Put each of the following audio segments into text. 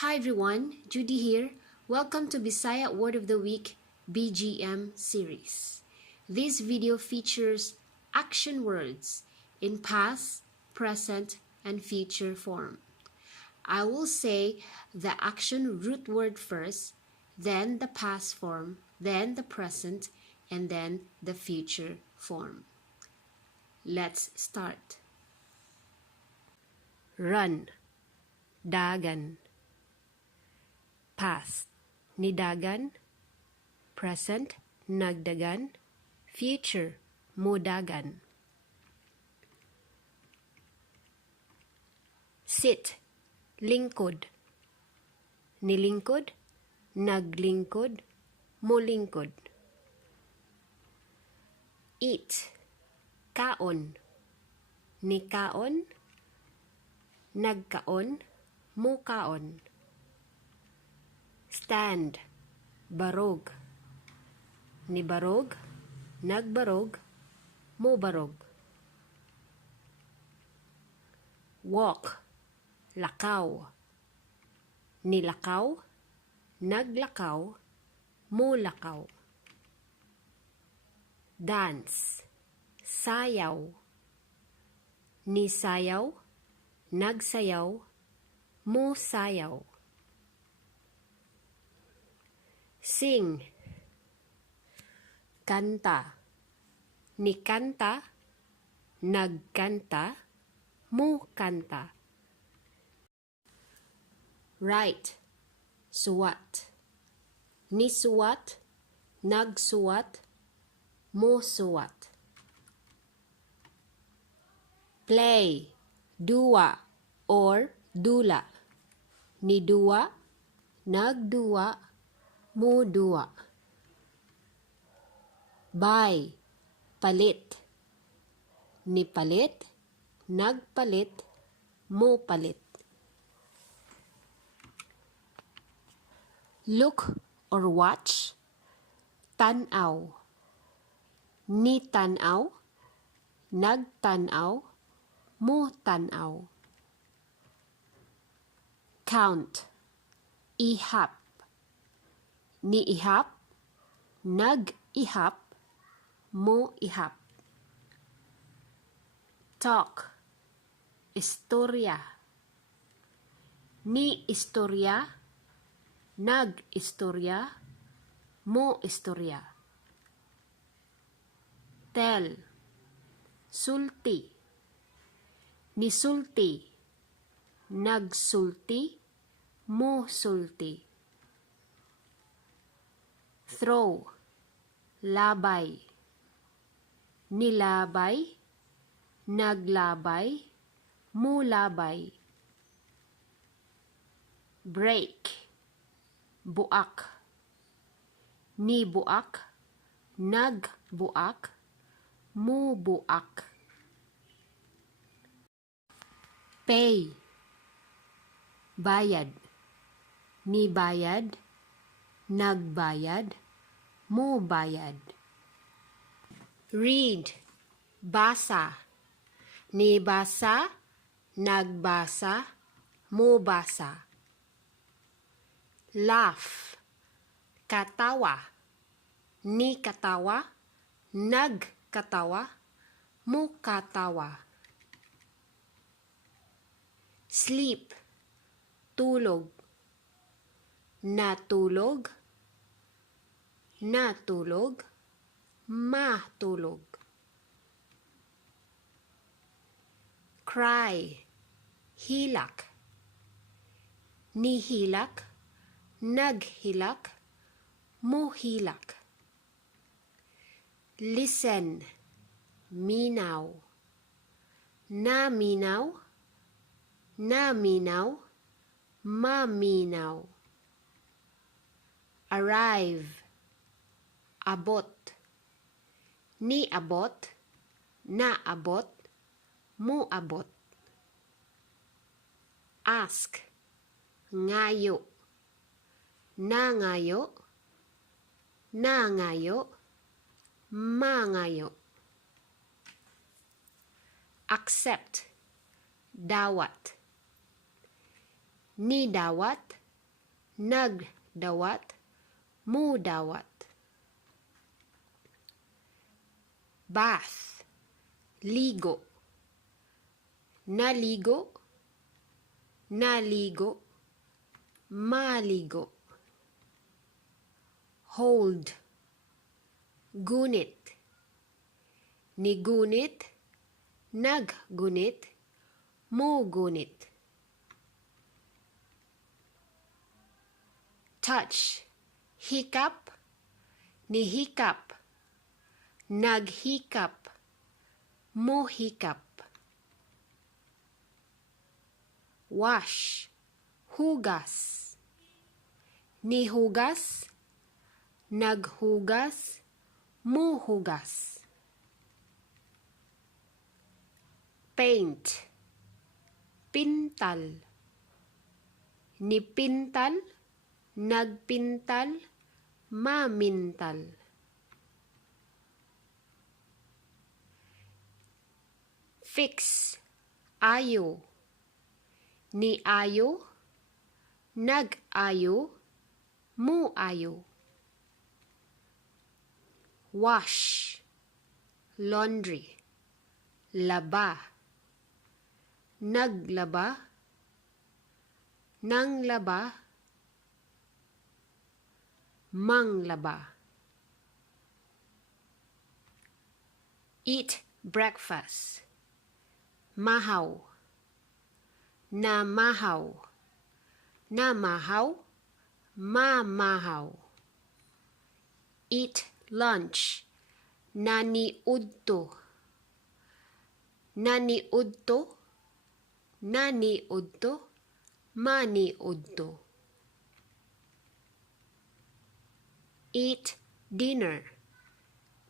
Hi everyone, Judy here. Welcome to Bisaya Word of the Week BGM series. This video features action words in past, present, and future form. I will say the action root word first, then the past form, then the present, and then the future form. Let's start. Run, dagan. Past, nidagan. Present, nagdagan. Future, mudagan. Sit, lingkod. Nilingkod, naglingkod, mulingkod. Eat, kaon. Nikaon, nagkaon, mukaon. Stand, barog. Nibarog, nagbarog, mubarog. Walk, lakaw. Nilakaw, naglakaw, mulakaw. Dance, sayaw. Nisayaw, nagsayaw, musayaw. Sing, kanta. Nikanta, nagkanta, mukanta. Write, suwat. Nisuwat, nagsuwat, musuwat. Play, duwa or dula. Niduwa, nagduwa, muduwa. Buy, palit. Nipalit, nagpalit, mupalit. Look or watch, tanaw. Nitanaw, nagtanaw, mutanaw. Count, ihap. Niihap, nag-ihap, muihap. Talk, istorya. Ni-istorya, nag-istorya, mu-istorya. Tell, sulti. Nisulti, nagsulti, musulti. Throw, labay. Nilabay, naglabay, mulabay. Break, buak. Nibuak, nagbuak, mubuak. Pay, bayad. Nibayad, nagbayad, mubayad. Read, basa. Nibasa, nagbasa, mubasa. Laugh, katawa. Nikatawa, nagkatawa, mukatawa. Sleep, tulog. Natulog, natulog, matulog. Cry, hilak. Nihilak, naghilak, muhilak. Listen, minaw. Naminaw, naminaw, maminaw. Arrive, abot. Niabot, naabot, muabot. Ask, ngayo. Nangayo, nangayo, mangayo. Accept, dawat. Ni dawat, nagdawat, mudawat. Bath, ligo, naligo, naligo, maligo. Hold, gunit, nigunit, naggunit, mugunit. Touch, hiccup, nihikap, naghikap, muhikap. Wash, hugas, nihugas, naghugas, muhugas. Paint, pintal, nipintal, nagpintal, mamintal. Fix, ayo, ni ayo, nag-ayo, mu-ayo. Wash, laundry, laba, naglaba, nanglaba, manglaba. Eat breakfast, mahaw, namahaw, namahaw, mamahaw. Eat lunch, naniudto, naniudto, naniudto, maniudto. Eat dinner,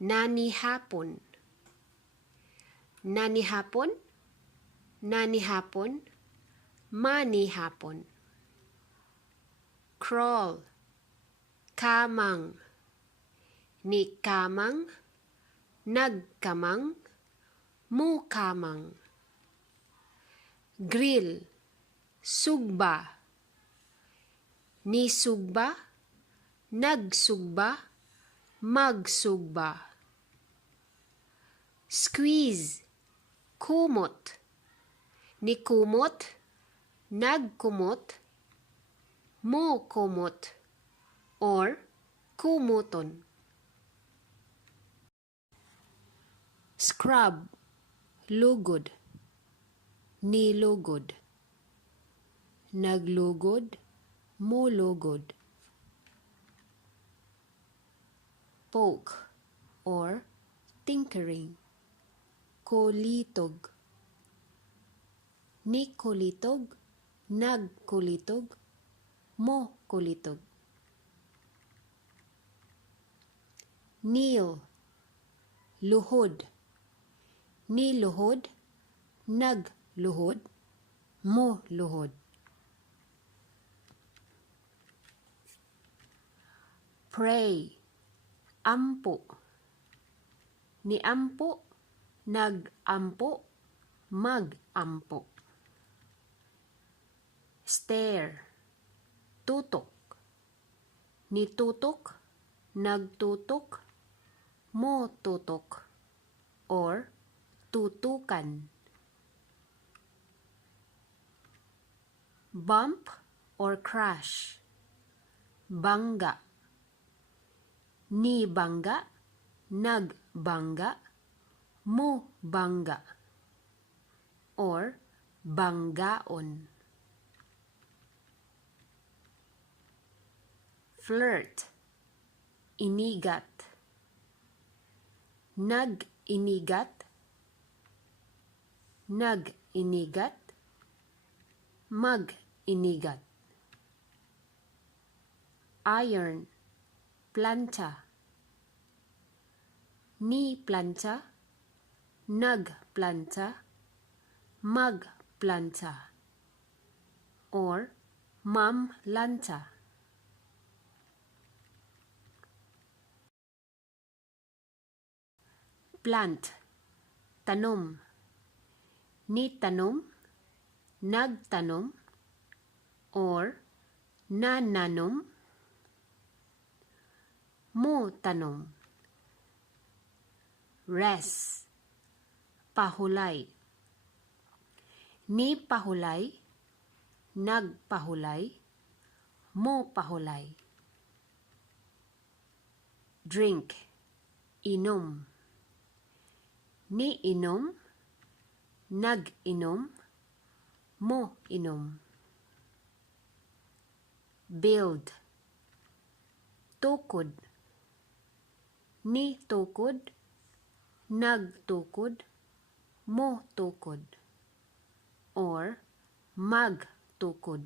nanihapon, nanihapon, nanihapon, manihapon. Crawl, kamang, ni kamang, nagkamang, mukamang. Grill, sugba, ni sugba, nagsugba, magsugba. Squeeze, kumot, ni kumot, nagkumot, mukumot, or kumuton. Scrub, lugod, nilugod, naglugod, mulugod. Poke or tinkering, kulitog, ni kulitog, nagkulitog, mo kulitog. Kneel, luhod, ni luhod, nagluhod, mo luhod. Pray, ampo, ni ampo, nag-ampo, mag-ampo. Stare, tutok, ni tutok, nagtutok, mo tutok, or tutukan. Bump or crash, bangga, ni bangga, nagbangga, mo bangga, or banggaon. Flirt, inigat, nag-inigat, nag-inigat, mag-inigat. Iron, plancha, ni plancha, nag-plancha, mag-plancha, or mam-lancha. Plant, tanom, ni tanom, nagtanom, or Nananom, mo tanom. Rest, pahulay. Ni pahulay, nagpahulay, mo pahulay. Drink, inom. Ni inom, nag-inom, mo inom. Build, tukod. Ni tukod, nagtukod, mo tukod. Or magtukod.